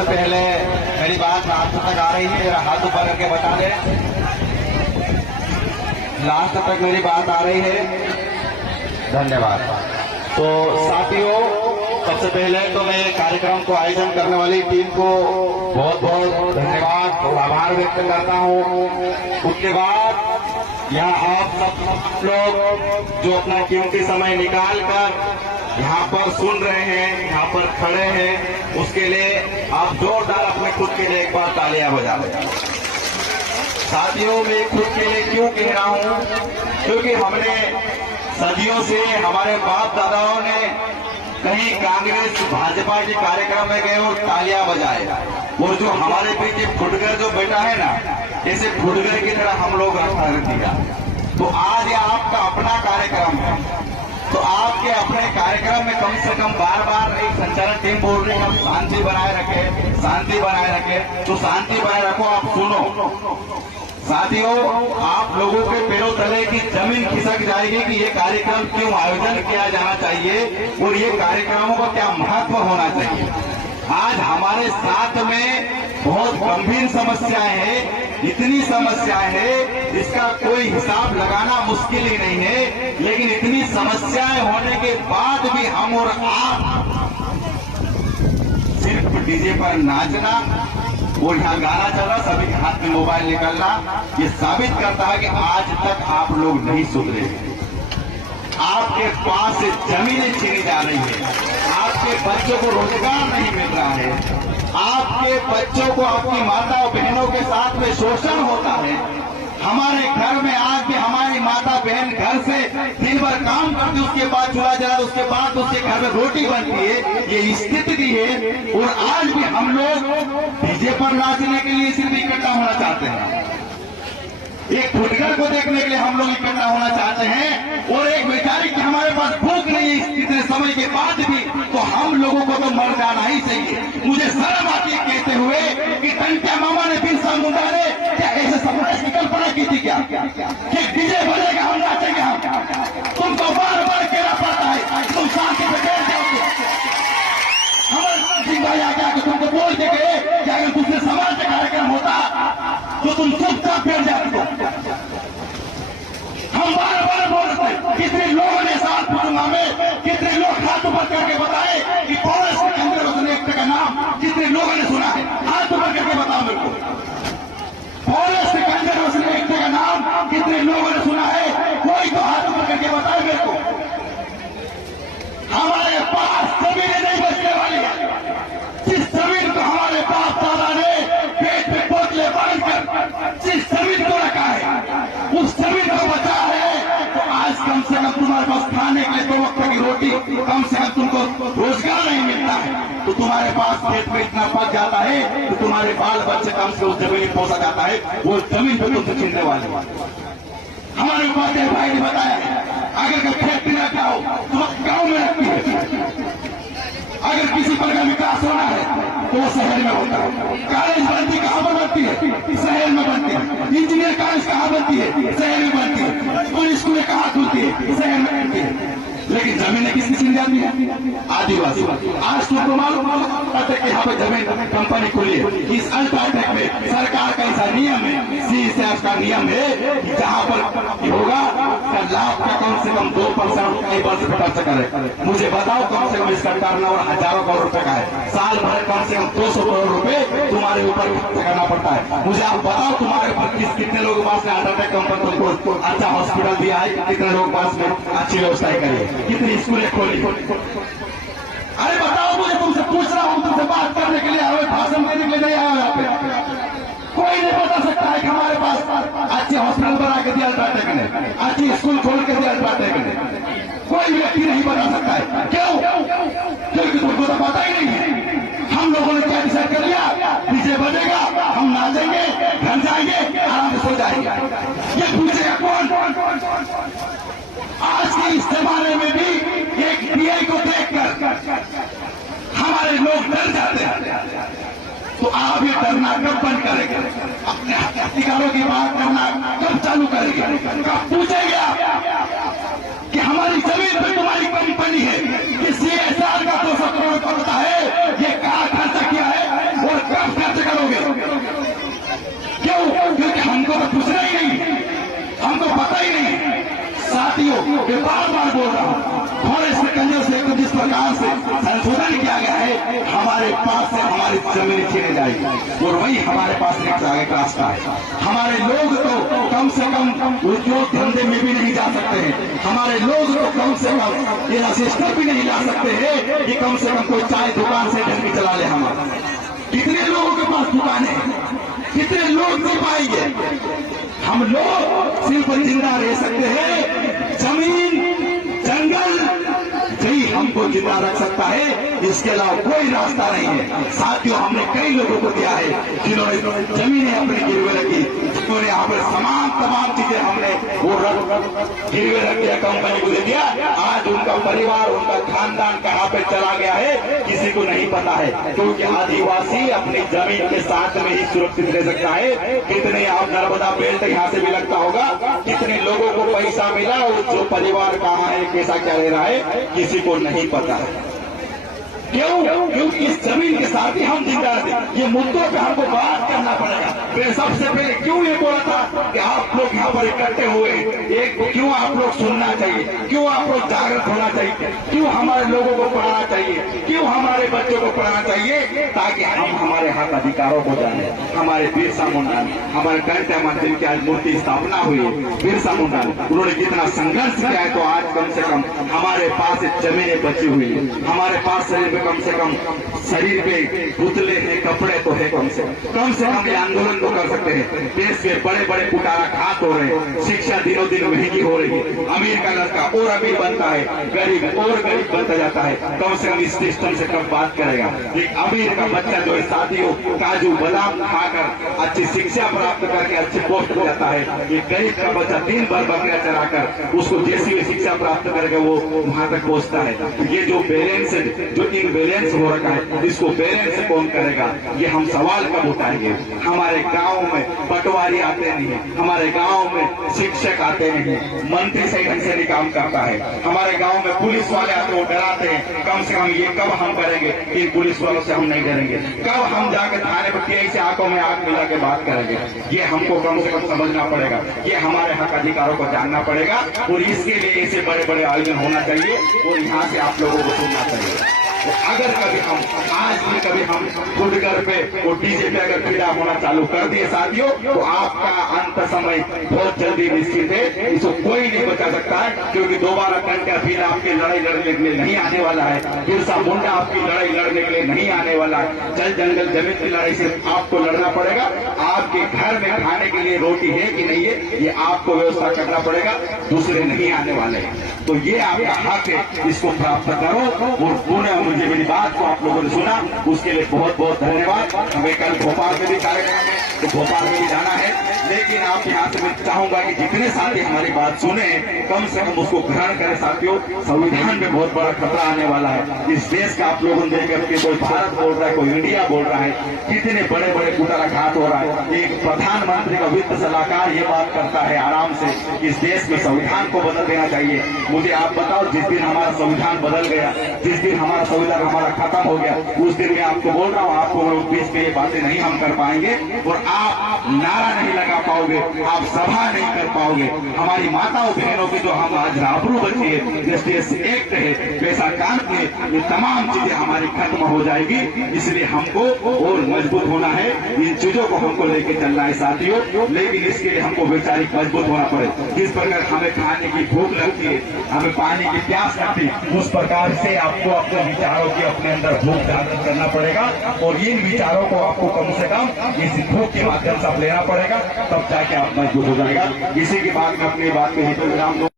सबसे पहले मेरी बात लास्ट तक आ रही है, जरा हाथ ऊपर करके बता दें। लास्ट तक मेरी बात आ रही है, धन्यवाद। तो साथियों, सबसे पहले तो मैं कार्यक्रम को आयोजन करने वाली टीम को बहुत बहुत धन्यवाद और आभार व्यक्त करता हूं। उसके बाद यहाँ आप सब लोग जो अपना कीमती समय निकाल कर यहाँ पर सुन रहे हैं, यहाँ पर खड़े हैं, उसके लिए आप जोरदार अपने खुद के लिए एक बार तालियां बजा दें। साथियों, मैं खुद के लिए क्यों कह रहा हूं, क्योंकि हमने सदियों से हमारे बाप दादाओं ने कहीं कांग्रेस भाजपा के कार्यक्रम में गए और तालियां बजाए, और जो हमारे बीच फुटगर जो बैठा है ना, जैसे फुटगर की तरह हम लोग रख दिया। तो आज ये आपका अपना कार्यक्रम है, तो आपके अपने कार्यक्रम में कम से कम बार बार एक संचालन टीम बोल रही है हम शांति बनाए रखें, शांति बनाए रखें। तो शांति बनाए रखो, आप सुनो। साथियों, आप लोगों के पैरों तले की जमीन खिसक जाएगी कि ये कार्यक्रम क्यों आयोजन किया जाना चाहिए और ये कार्यक्रमों का क्या महत्व होना चाहिए। आज हमारे साथ में बहुत गंभीर समस्याएं हैं, इतनी समस्याएं हैं जिसका कोई हिसाब लगाना मुश्किल ही नहीं है, लेकिन इतनी समस्याएं होने के बाद भी हम और आप सिर्फ डीजे पर नाचना और यहाँ गाना चल रहा, सभी के हाथ में मोबाइल निकलना, ये साबित करता है कि आज तक आप लोग नहीं सुधरे। आपके पास से जमीनें छीनी जा रही है, आपके बच्चों को रोजगार नहीं मिल रहा है, आपके बच्चों को आपकी माता और बहनों के साथ में शोषण होता है। हमारे घर में आज भी हमारी माता बहन घर से दिन भर काम करती, उसके बाद चूल्हा जला, उसके बाद उसके घर में रोटी बनती है, ये स्थिति है। और आज भी हम लोग डीजे पर नाचने के लिए सिर्फ इकट्ठा होना चाहते हैं, एक फुटकर को देखने के लिए हम लोग इकट्ठा होना चाहते हैं, और एक बेचारी की हमारे पास भूख नहीं है इतने समय के बाद भी, तो हम लोगों को तो मर जाना ही चाहिए। मुझे शर्म आती है कहते हुए कि टंट्या मामा ने बिरसा मुंडा ने क्या ऐसे समाज की कल्पना की थी क्या कि डीजे बजेगा हम नाचेंगे हम? तुमको बार बार कहना पड़ता है तुम शांति से बैठ जाओगे। हमारे सिंह भाई आगे आके तुमको बोल के गए कि अगर दूसरे समाज का कार्यक्रम होता तो तुम चुपचाप बैठ जाते हो। हम बार बार बोलते, कितने लोगों ने साथ पूछूंगा में, कितने लोग हाथ ऊपर करके बताए कि कांग्रेस के अंदर उसने एक का नाम कितने लोगों ने सुना है? हाथ ऊपर करके बताओ मेरे को। कांग्रेस के अंदर उसने एक का नाम कितने लोगों ने सुना है? कोई तो हाथ ऊपर करके बताए मेरे को। हमारे पास जमीन नहीं बचने वाली है, जिस जमीन को हमारे बाप दादा ने पेट पे बोतले बांधकर जिस जमीन को रखा है, उस जमीन को बचा है। तो आज कम से कम तुम्हारे पास खाने के लिए 2 वक्त की रोटी, कम से कम तुमको रोजगार नहीं मिलता है, तो तुम्हारे पास पेट में इतना पक जाता है तो तुम्हारे बाल बच्चे कम से उस जमीन में पहुंचा जाता है, वो जमीन पे तुमसे छीनने वाले। हमारे उपाध्याय भाई ने बताया, अगर फैक्ट्री रखा हो तो गांव में रखती है, अगर किसी पर का विकास होना है तो वो शहर में होता है। कॉलेज बनती कहां पर बनती है? शहर में बनती है। इंजीनियर कॉलेज कहां बनती है? शहर में बनती है। और स्कूलें कहां खुलती है? शहर में बनती है। लेकिन जमीनें किसकी छीन जाती है? आदिवासी। आज तुमको मालूम है कि यहाँ पे जमीन कंपनी खुली है, इस अल्ट्राटेक में सरकार का ऐसा नियम है, सीएसएफ का नियम है कि जहाँ पर होगा लाभ का कम से कम 2% कई वर्ष पर खर्च करे। मुझे बताओ, कम से कम इसका टर्नओवर हजारों करोड़ रुपए का है, साल भर कम से कम 200 करोड़ रुपए तुम्हारे ऊपर खर्च करना पड़ता है। मुझे आप बताओ, तुम्हारे ऊपर कितने लोगों के पास में अल्ट्राटेक कंपनी तुमको अच्छा हॉस्पिटल दिया है, कितने लोगों के पास में अच्छी व्यवस्था करी है, कितनी स्कूलें खोली? अरे बताओ, मुझे तुमसे पूछ रहा हूं, तुमसे बात करने के लिए आए, भाषण देने के लिए नहीं आया यहाँ पे। कोई नहीं बता सकता है कि हमारे पास अच्छे हॉस्पिटल बना के दिया अल्ट्राटेक ने, अच्छी स्कूल खोल के दिया अल्ट्राटेक ने। कोई व्यक्ति नहीं बता सकता है। क्यों? क्योंकि तुमको तो पता ही नहीं है। हम लोगों ने क्या डिसाइड कर लिया? डीजे बजेगा, हम नाचेंगे, घर जाएंगे, आराम से सो जाएंगे। ये पूछेगा कौन? आज के इस जमाने में भी एक पीआई को देखकर हमारे लोग डर जाते हैं। तो आप ये डरना कब बंद करेंगे? अपने अधिकारों की बात करना कब चालू करेंगे? कब पूछेंगे कि हमारी जमीन पे तुम्हारी कंपनी है कि सीएसआर का 200 करोड़ का होता है, ये कहाँ खर्च किया है और बार बार बोल रहा हूँ, फॉरेस्ट कंजर से जिस प्रकार से संशोधन किया गया है, हमारे पास से हमारी जमीन छीने जाएगी और वही हमारे पास एक आगे का रास्ता है। हमारे लोग तो कम से कम उद्योग धंधे में भी नहीं जा सकते हैं, हमारे लोग तो कम से कम ये रजिस्टर भी नहीं ला सकते हैं कि कम से कम कोई चाय दुकान से ढंग चला ले। हमारा कितने लोगों के पास दुकानें हैं, कितने लोग नहीं पाएंगे। हम लोग सिर्फ जिंदा रह सकते हैं, जमीन जंगल यही हमको जिंदा रख सकता है, इसके अलावा कोई रास्ता नहीं है। साथियों, हमने कई लोगों को दिया है जिन्होंने जमीनें अपनी गिरवे रखी, जिन्होंने यहाँ पर तमाम चीजें हमने वो गिरवे रख दिया, कंपनी को दे दिया। आज उनका परिवार, उनका खानदान कहाँ पे चला गया है किसी को नहीं पता है, क्योंकि आदिवासी अपनी जमीन के साथ में ही सुरक्षित रह सकता है। कितने आप नर्मदा बेल्ट यहाँ से भी लगता होगा, कितने लोगों को पैसा मिला और जो परिवार कहाँ है, कैसा क्या ले रहा है, किसी को नहीं पता है। क्यों? क्योंकि इस जमीन के साथ ही हम जिंदा रहते। ये मुद्दों पे हमको बात करना पड़ेगा। फिर सबसे पहले क्यों ये बोला था कि आप लोग यहाँ पर इकट्ठे हुए, एक क्यों आप लोग सुनना चाहिए, क्यों आप लोग जागृत होना चाहिए, क्यों हमारे लोगों को पढ़ाना चाहिए, क्यों हमारे बच्चों को पढ़ाना चाहिए, ताकि हम हमारे हक अधिकारों को जाने। हमारे बिरसा मुंडा, हमारे कंठ मंदिर की आज मूर्ति स्थापना हुई है, बिरसा मुंडा उन्होंने जितना संघर्ष किया है, तो आज कम से कम हमारे पास जमीनें बची हुई है, हमारे पास शरीर कम से कम शरीर पे पुतले हैं, कपड़े तो है, कम से कम ये आंदोलन तो कर सकते हैं। देश के बड़े बड़े कुटारा खात हो रहे हैं, शिक्षा दिनों दिन महंगी हो रही है, अमीर का लड़का और अमीर बनता है, गरीब और गरीब बनता जाता है। कम से कम इस सिस्टम से कब बात करेगा। एक अमीर का बच्चा जो है शादियों काजू बादाम खाकर अच्छी शिक्षा प्राप्त करके अच्छे पोस्ट पर जाता है, एक गरीब का बच्चा दिन भर बकरियां चराकर उसको जैसी भी शिक्षा प्राप्त करके वो वहां तक पहुंचता है। ये जो बैलेंस जो बैलेंस हो रखा है, इसको बैलेंस कौन करेगा, ये हम सवाल कब उठाएंगे। हमारे गांव में पटवारी आते नहीं है, हमारे गांव में शिक्षक आते नहीं है, मंत्री सही ढंग से नहीं काम करता है, हमारे गांव में पुलिस वाले आते वो डराते हैं। कम से कम ये कब हम करेंगे, इन पुलिस वालों से हम नहीं डरेंगे। कब हम जाकर थाने पर टीआई से आंखों में आंख मिला के बात करेंगे, ये हमको कम से कम समझना पड़ेगा। ये हमारे हक अधिकारों को जानना पड़ेगा और इसके लिए ऐसे बड़े बड़े आयोजन होना चाहिए और यहाँ से आप लोगों को सुनना चाहिए। तो अगर कभी हम आज भी कभी हम गुडगर पे और डीजे पे अगर पीड़ा होना चालू कर दिए साथियों, तो आपका अंत समय बहुत जल्दी निश्चित है। इसको कोई नहीं बचा सकता है, क्योंकि दोबारा कंटा फिर आपकी लड़ाई लड़ने के लिए नहीं आने वाला है, बिरसा मुंडा आपकी लड़ाई लड़ने के लिए नहीं आने वाला है। जल जंगल जमीन की लड़ाई से आपको लड़ना पड़ेगा। आपके घर में खाने के लिए रोटी है कि नहीं है, ये आपको व्यवस्था करना पड़ेगा, दूसरे नहीं आने वाले हैं। तो ये आपका हक है, इसको प्राप्त करो। और पुनः मुझे मेरी बात को आप लोगों ने सुना, उसके लिए बहुत बहुत धन्यवाद। हमें कल भोपाल में भी कार्यक्रम है, तो भोपाल में भी जाना है, लेकिन आप यहाँ से मैं चाहूंगा कि जितने साथी हमारी बात सुने, कम से कम उसको ग्रहण करें। साथियों, संविधान में बहुत बड़ा खतरा आने वाला है। इस देश का आप लोगों ने देखकर के कोई भारत बोल रहा है, कोई इंडिया बोल रहा है, कितने बड़े बड़े कुटाराघात हो रहा है। एक प्रधानमंत्री का वित्त सलाहकार ये बात करता है आराम से, इस देश में संविधान को बदल देना चाहिए। मुझे आप बताओ, जिस दिन हमारा संविधान बदल गया, जिस दिन हमारा संविधान हमारा खत्म हो गया, उस दिन मैं आपको बोल रहा हूँ, आपको बीच में ये बातें नहीं हम कर पाएंगे और आप नारा नहीं लगा पाओगे, आप सभा नहीं कर पाओगे। हमारी माताओं बहनों की जो हम आज आबरू बची है, जैसे एक्ट है, पैसा कानून है, ये तमाम चीजें हमारी खत्म हो जाएगी। इसलिए हमको और मजबूत होना है, इन चीजों को हमको लेके चलना है साथियों। लेकिन इसके लिए हमको वैचारिक मजबूत होना पड़े। जिस प्रकार हमें खाने की भूख लगती है, हमें पानी की प्यास लगती है, उस प्रकार से आपको अपने विचारों की अपने अंदर भूख जागृत करना पड़ेगा और इन विचारों को आपको कम से कम इस भूख के माध्यम से आप लेना पड़ेगा, तब जाके आप मजबूत हो जाएगा। इसी के बाद में अपनी बात में विराम